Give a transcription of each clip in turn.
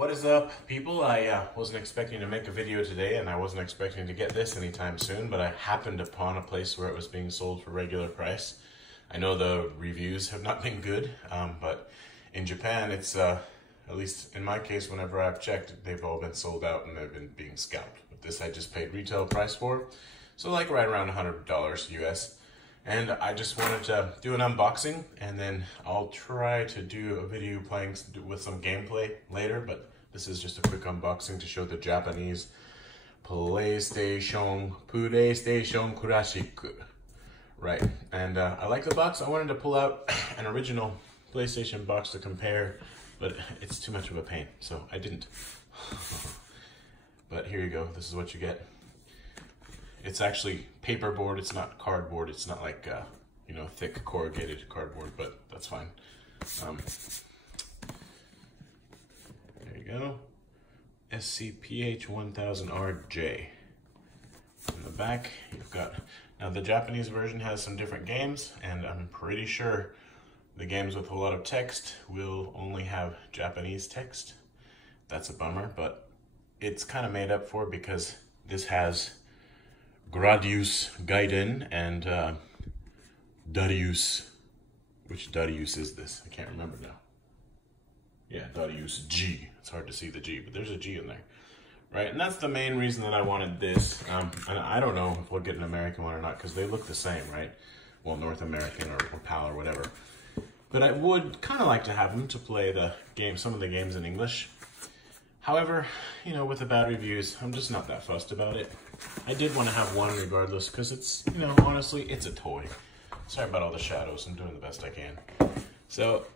What is up, people? I wasn't expecting to make a video today, and I wasn't expecting to get this anytime soon, but I happened upon a place where it was being sold for regular price. I know the reviews have not been good, but in Japan, it's, at least in my case, whenever I've checked, they've all been sold out and they've been being scalped. But this I just paid retail price for, so like right around $100 US. And I just wanted to do an unboxing, and then I'll try to do a video playing with some gameplay later, but this is just a quick unboxing to show the Japanese PlayStation Classic. Right, and I like the box. I wanted to pull out an original PlayStation box to compare, but it's too much of a pain, so I didn't. But here you go, this is what you get. It's actually paperboard, it's not cardboard, it's not like, you know, thick corrugated cardboard, but that's fine. There you go. SCPH-1000RJ. In the back, you've got, now the Japanese version has some different games, and I'm pretty sure the games with a lot of text will only have Japanese text. That's a bummer, but it's kind of made up for because this has Gradius, Gaiden, and Darius. Which Darius is this? I can't remember now. Yeah, Darius G. It's hard to see the G, but there's a G in there. Right, and that's the main reason that I wanted this. And I don't know if we'll get an American one or not, because they look the same, right? Well, North American or PAL or whatever. But I would kind of like to have them to play the game, some of the games in English. However, you know, with the bad reviews, I'm just not that fussed about it. I did want to have one regardless, because it's, you know, honestly, it's a toy. Sorry about all the shadows, I'm doing the best I can. So,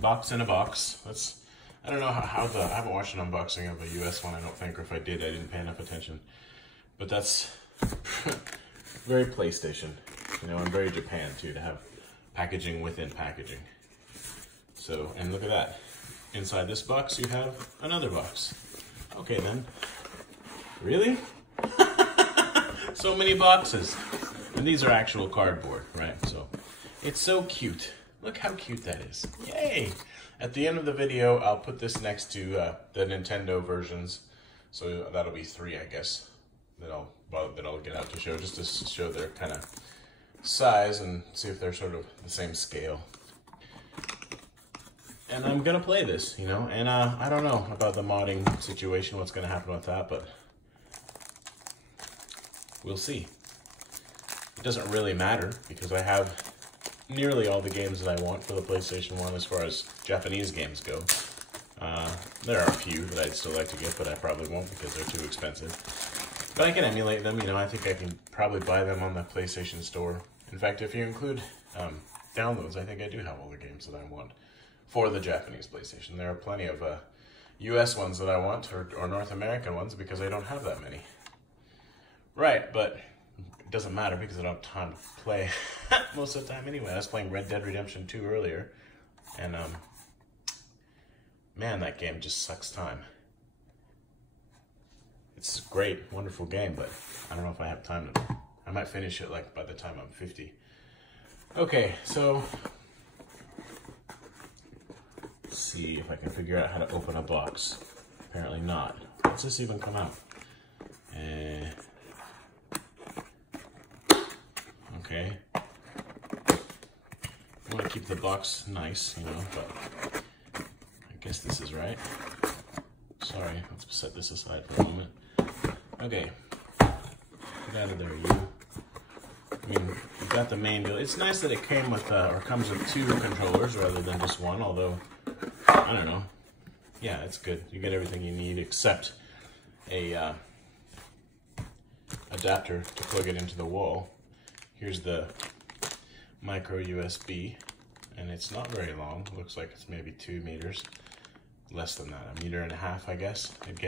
box in a box. That's, I don't know I haven't watched an unboxing of a US one, I don't think, or if I did, I didn't pay enough attention. But that's very PlayStation, you know, and very Japan too, to have packaging within packaging. So, and look at that. Inside this box, you have another box. Okay then. Really? So many boxes. And these are actual cardboard, right? So, it's so cute. Look how cute that is. Yay! At the end of the video, I'll put this next to the Nintendo versions. So that'll be 3, I guess, that I'll get out to show, just to show their kind of size and see if they're sort of the same scale. And I'm gonna play this, you know, and I don't know about the modding situation, what's gonna happen with that, but we'll see. It doesn't really matter, because I have nearly all the games that I want for the PlayStation 1 as far as Japanese games go. There are a few that I'd still like to get, but I probably won't because they're too expensive. But I can emulate them, you know, I think I can probably buy them on the PlayStation Store. In fact, if you include downloads, I think I do have all the games that I want for the Japanese PlayStation. There are plenty of US ones that I want, or North American ones, because I don't have that many. Right, but it doesn't matter because I don't have time to play most of the time anyway. I was playing Red Dead Redemption 2 earlier, and man, that game just sucks time. It's a great, wonderful game, but I don't know if I have time to. I might finish it like by the time I'm 50. Okay, so let's see if I can figure out how to open a box. Apparently not. What's this even come out? Okay. I want to keep the box nice, you know, but I guess this is right. Sorry, let's set this aside for a moment. Okay. Get out of there, you. I mean, you got the main deal. It's nice that it came with, or comes with 2 controllers rather than just one, although, I don't know. Yeah, it's good. You get everything you need except a adapter to plug it into the wall. Here's the micro USB, and it's not very long. It looks like it's maybe 2 meters. Less than that, 1.5 meters, I guess. I'd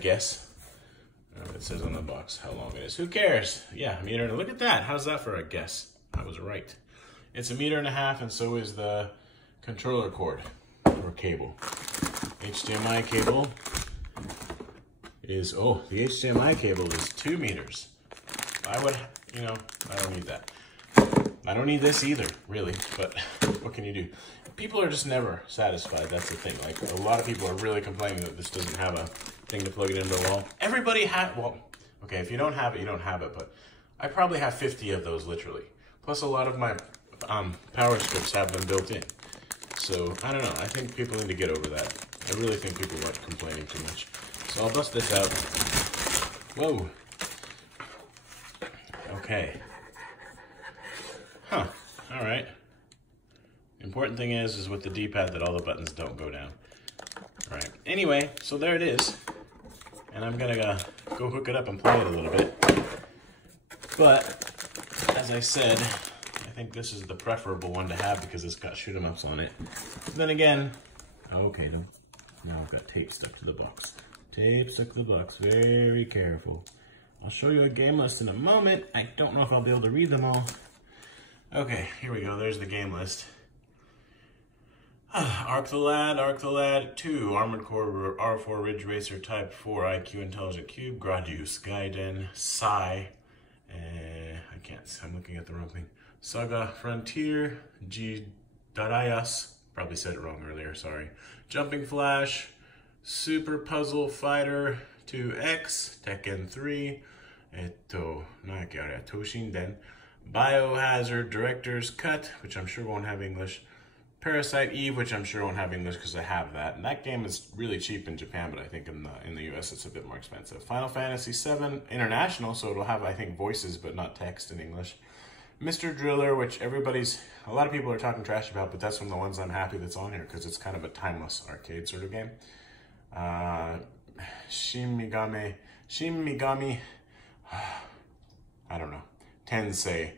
guess. It says on the box how long it is. Who cares? Yeah, 1 meter. Look at that. How's that for a guess? I was right. It's 1.5 meters, and so is the controller cord or cable. HDMI cable is, oh, the HDMI cable is 2 meters. I would, you know, I don't need that. I don't need this either, really, but what can you do? people are just never satisfied. That's the thing. Like, a lot of people are really complaining that this doesn't have a thing to plug it into a wall. Everybody well, okay, if you don't have it, you don't have it, but I probably have 50 of those, literally. Plus, a lot of my power strips have them built in. So, I don't know. I think people need to get over that. I really think people are complaining too much. So, I'll bust this out. Whoa. Okay. Huh. All right. The important thing is with the D-pad that all the buttons don't go down. All right. Anyway, so there it is. And I'm going to go hook it up and play it a little bit. But, as I said, I think this is the preferable one to have because it's got shoot-em-ups on it. But then again, okay, no. Now I've got tape stuck to the box. Tape stuck to the box. Very careful. I'll show you a game list in a moment. I don't know if I'll be able to read them all. Okay, here we go. There's the game list. Arc the Lad 2, Armored Core R4 Ridge Racer Type 4, IQ Intelligent Cube, Gradius, Gaiden, Psy, I'm looking at the wrong thing. Saga Frontier, Darius, probably said it wrong earlier, sorry. Jumping Flash, Super Puzzle Fighter 2X, Tekken 3, Toshinden, Biohazard Director's Cut, which I'm sure won't have English, Parasite Eve, which I'm sure won't have English because I have that. And that game is really cheap in Japan, but I think in the US it's a bit more expensive. Final Fantasy VII International, so it'll have, I think, voices but not text in English. Mr. Driller, which a lot of people are talking trash about, but that's one of the ones I'm happy that's on here because it's kind of a timeless arcade sort of game. Shin Megami, I don't know, Tensei,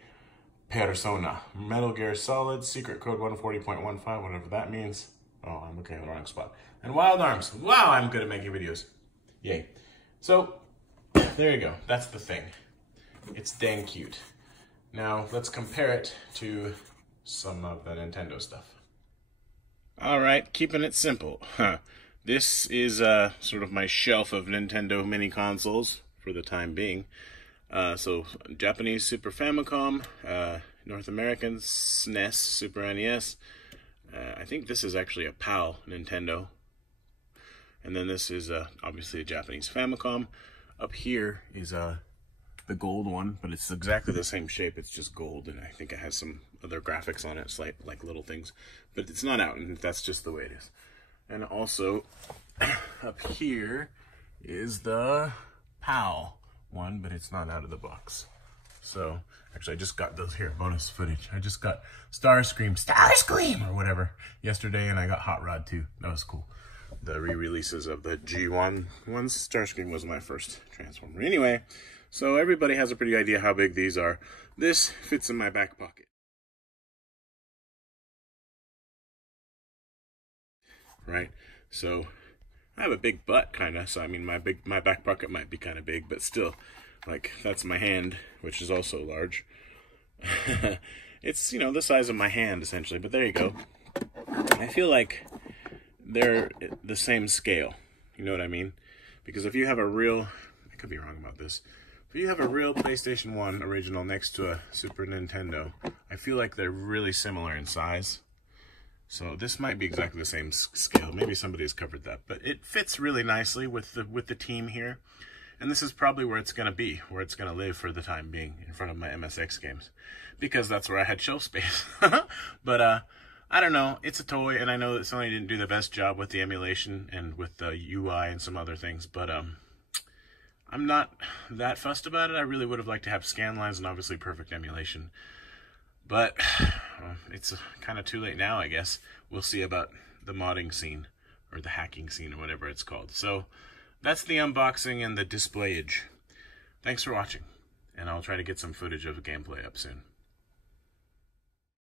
Persona, Metal Gear Solid, Secret Code 140.15, whatever that means. Oh, I'm looking at the wrong spot. And Wild Arms. Wow, I'm good at making videos. Yay. So, there you go. That's the thing. It's dang cute. Now, let's compare it to some of the Nintendo stuff. Alright, keeping it simple. This is sort of my shelf of Nintendo mini consoles for the time being. So, Japanese Super Famicom, North American SNES, Super NES. I think this is actually a PAL Nintendo. And then this is obviously a Japanese Famicom. Up here is the gold one, but it's exactly the same shape. It's just gold, and I think it has some other graphics on it, slight like little things. But it's not out, and that's just the way it is. And also, up here is the PAL one, but it's not out of the box. So, actually I just got those here, bonus footage. I just got Starscream, or whatever, yesterday, and I got Hot Rod too. That was cool. The re-releases of the G1 ones. Starscream was my first Transformer. Anyway, so everybody has a pretty idea how big these are. This fits in my back pocket. Right? So, I have a big butt, kind of, so I mean, my back pocket might be kind of big, but still, like, that's my hand, which is also large. It's, you know, the size of my hand, essentially, but there you go. I feel like they're the same scale, you know what I mean? Because if you have a real, I could be wrong about this, if you have a real PlayStation 1 original next to a Super Nintendo, I feel like they're really similar in size. So this might be exactly the same scale. Maybe somebody's covered that, but it fits really nicely with the team here. And this is probably where it's going to be, where it's going to live for the time being, in front of my MSX games, because that's where I had shelf space. But I don't know. It's a toy, and I know that Sony didn't do the best job with the emulation and with the UI and some other things, but I'm not that fussed about it. I really would have liked to have scan lines and obviously perfect emulation. But it's kind of too late now, I guess. We'll see about the modding scene, or the hacking scene, or whatever it's called. So that's the unboxing and the displayage. Thanks for watching, and I'll try to get some footage of the gameplay up soon.